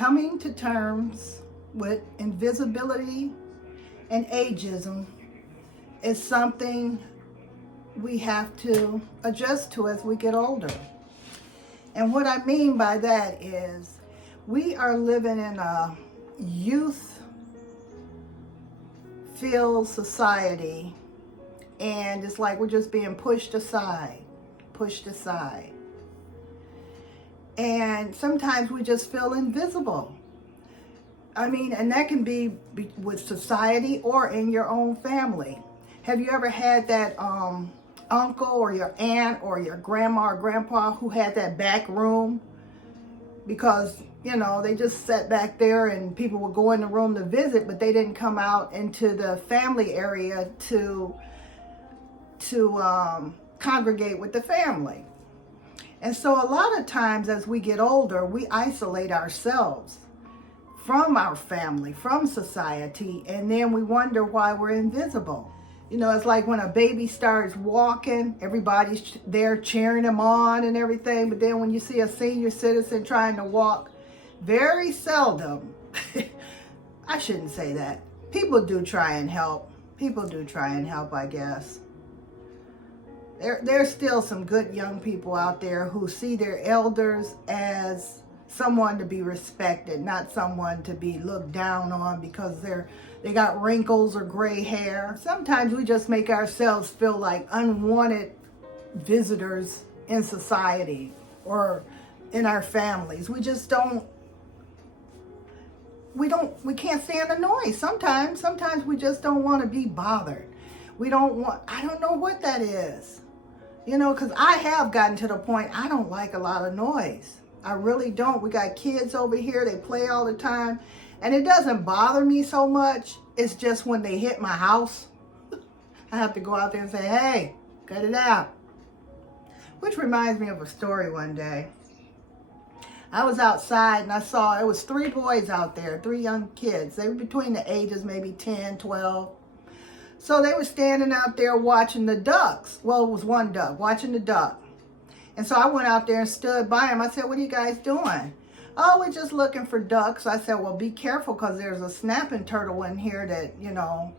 Coming to terms with invisibility and ageism is something we have to adjust to as we get older. And what I mean by that is we are living in a youth-filled society, and it's like we're just being pushed aside. And sometimes we just feel invisible. I mean, and that can be with society or in your own family. Have you ever had that uncle or your aunt or your grandma or grandpa who had that back room? Because, you know, they just sat back there and people would go in the room to visit, but they didn't come out into the family area to congregate with the family. And so a lot of times as we get older, we isolate ourselves from our family, from society, and then we wonder why we're invisible. You know, it's like when a baby starts walking, everybody's there cheering them on and everything, but then when you see a senior citizen trying to walk, very seldom, I shouldn't say that. People do try and help. I guess. There's still some good young people out there who see their elders as someone to be respected, not someone to be looked down on because they got wrinkles or gray hair. Sometimes we just make ourselves feel like unwanted visitors in society or in our families. We just we can't stand the noise. Sometimes we just don't want to be bothered. I don't know what that is. You know, because I have gotten to the point I don't like a lot of noise. I really don't. We got kids over here. They play all the time. And it doesn't bother me so much. It's just when they hit my house, I have to go out there and say, hey, cut it out. Which reminds me of a story one day. I was outside and I saw, it was 3 boys out there, 3 young kids. They were between the ages maybe 10, 12. So they were standing out there watching the ducks. Well, it was one duck, watching the duck. And so I went out there and stood by him. I said, what are you guys doing? Oh, we're just looking for ducks. I said, well, be careful because there's a snapping turtle in here that, you know,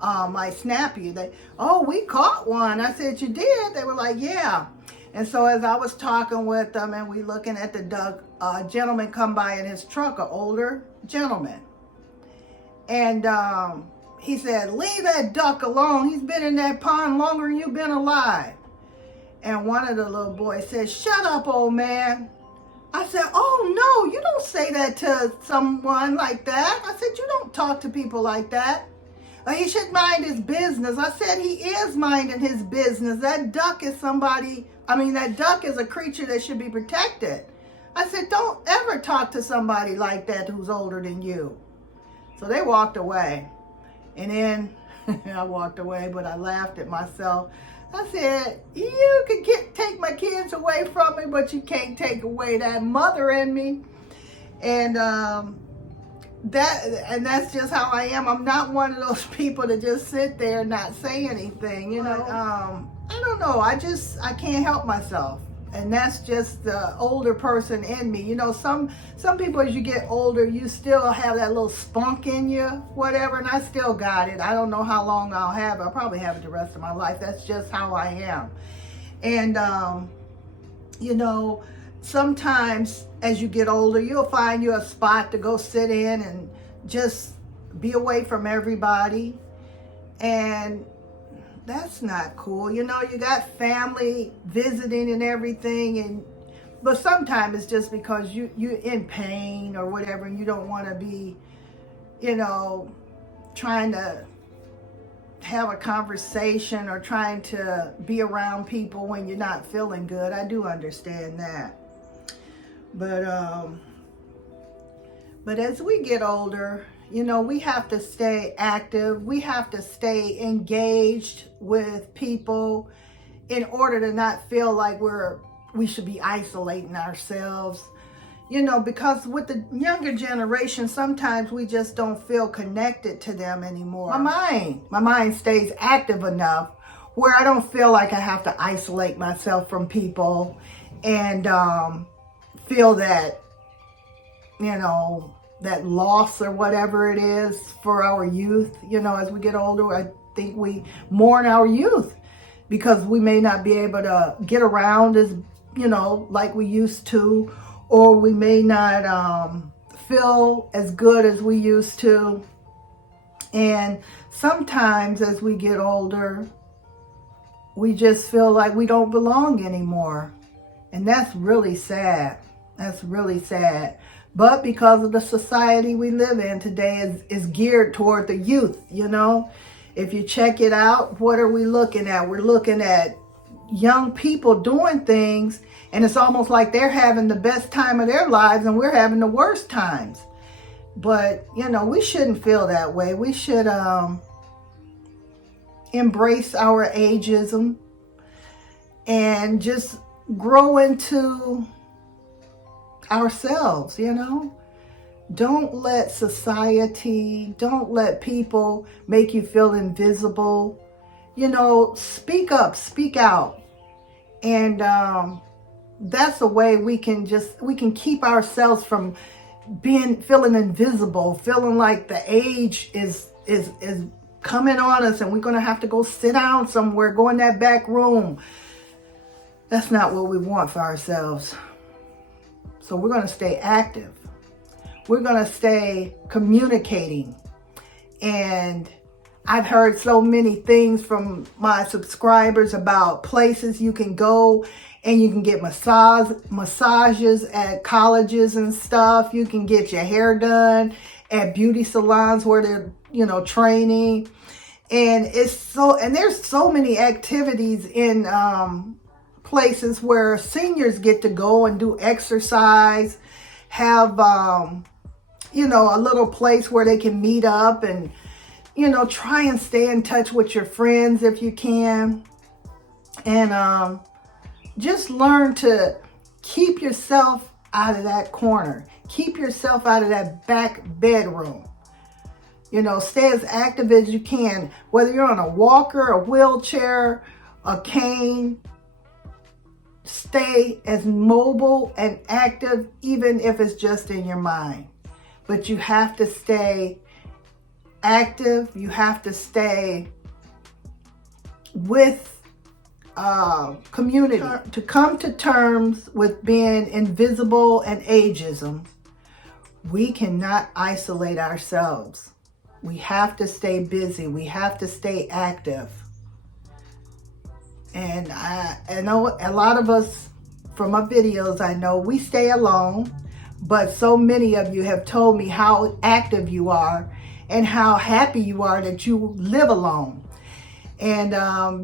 might snap you. Oh, we caught one. I said, you did? They were like, yeah. And so as I was talking with them and we looking at the duck, a gentleman come by in his truck, an older gentleman. And he said, leave that duck alone. He's been in that pond longer than you've been alive. And one of the little boys said, shut up, old man. I said, oh, no, you don't say that to someone like that. I said, you don't talk to people like that. He should mind his business. I said, he is minding his business. That duck is that duck is a creature that should be protected. I said, don't ever talk to somebody like that who's older than you. So they walked away. And then I walked away, but I laughed at myself. I said, you could take my kids away from me, but you can't take away that mother in me. And that's just how I am. I'm not one of those people that just sit there and not say anything, you know. I don't know. I can't help myself. And that's just the older person in me. You know, some people, as you get older, you still have that little spunk in you, whatever, and I still got it. I don't know how long I'll have it. I'll probably have it the rest of my life. That's just how I am. And, you know, sometimes as you get older, you'll find you a spot to go sit in and just be away from everybody. And that's not cool. You know, you got family visiting and everything, but sometimes it's just because you're in pain or whatever, and you don't want to be, you know, trying to have a conversation or trying to be around people when you're not feeling good. I do understand that. But as we get older, you know, we have to stay active. We have to stay engaged with people in order to not feel like we should be isolating ourselves. You know, because with the younger generation, sometimes we just don't feel connected to them anymore. My mind stays active enough where I don't feel like I have to isolate myself from people and feel that you know, that loss or whatever it is for our youth. You know, as we get older, I think we mourn our youth because we may not be able to get around as, you know, like we used to, or we may not feel as good as we used to. And sometimes as we get older, we just feel like we don't belong anymore. And that's really sad. That's really sad. But because of the society we live in today is geared toward the youth, you know. If you check it out, what are we looking at? We're looking at young people doing things, and it's almost like they're having the best time of their lives and we're having the worst times. But, you know, we shouldn't feel that way. We should embrace our ageism and just grow into ourselves, you know. Don't let society, don't let people make you feel invisible. You know, speak up, speak out. And that's a way we can keep ourselves from feeling invisible, feeling like the age is coming on us and we're going to have to go sit down somewhere, go in that back room. That's not what we want for ourselves. So we're going to stay active. We're going to stay communicating. And I've heard so many things from my subscribers about places you can go and you can get massages at colleges and stuff. You can get your hair done at beauty salons where they're, you know, training. And there's so many activities in places where seniors get to go and do exercise, have, you know, a little place where they can meet up and, you know, try and stay in touch with your friends if you can. And just learn to keep yourself out of that corner. Keep yourself out of that back bedroom. You know, stay as active as you can, whether you're on a walker, a wheelchair, a cane. Stay as mobile and active, even if it's just in your mind. But you have to stay active. You have to stay with community. To come to terms with being invisible and ageism, we cannot isolate ourselves. We have to stay busy. We have to stay active. And I know a lot of us from my videos, I know we stay alone, but so many of you have told me how active you are and how happy you are that you live alone. And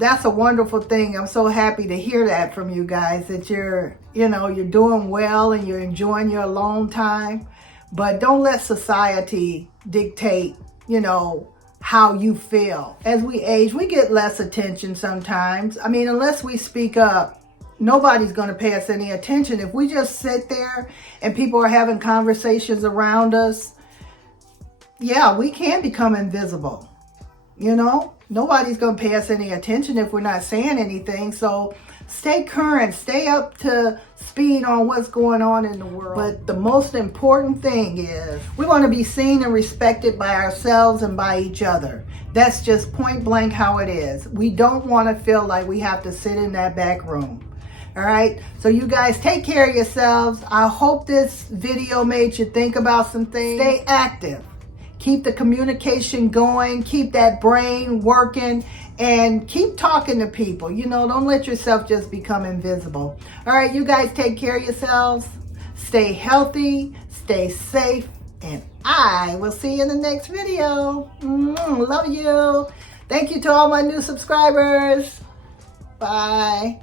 that's a wonderful thing. I'm so happy to hear that from you guys, that you're doing well and you're enjoying your alone time. But don't let society dictate, you know, how you feel. As we age, we get less attention sometimes. I mean, unless we speak up, nobody's going to pay us any attention. If we just sit there and people are having conversations around us, yeah, we can become invisible. You know, nobody's going to pay us any attention if we're not saying anything. So stay current, stay up to speed on what's going on in the world. But the most important thing is we want to be seen and respected by ourselves and by each other. That's just point blank how it is. We don't want to feel like we have to sit in that back room. All right. So you guys take care of yourselves. I hope this video made you think about some things. Stay active. Keep the communication going. Keep that brain working. And keep talking to people. You know, don't let yourself just become invisible. All right, you guys take care of yourselves. Stay healthy. Stay safe. And I will see you in the next video. Love you. Thank you to all my new subscribers. Bye.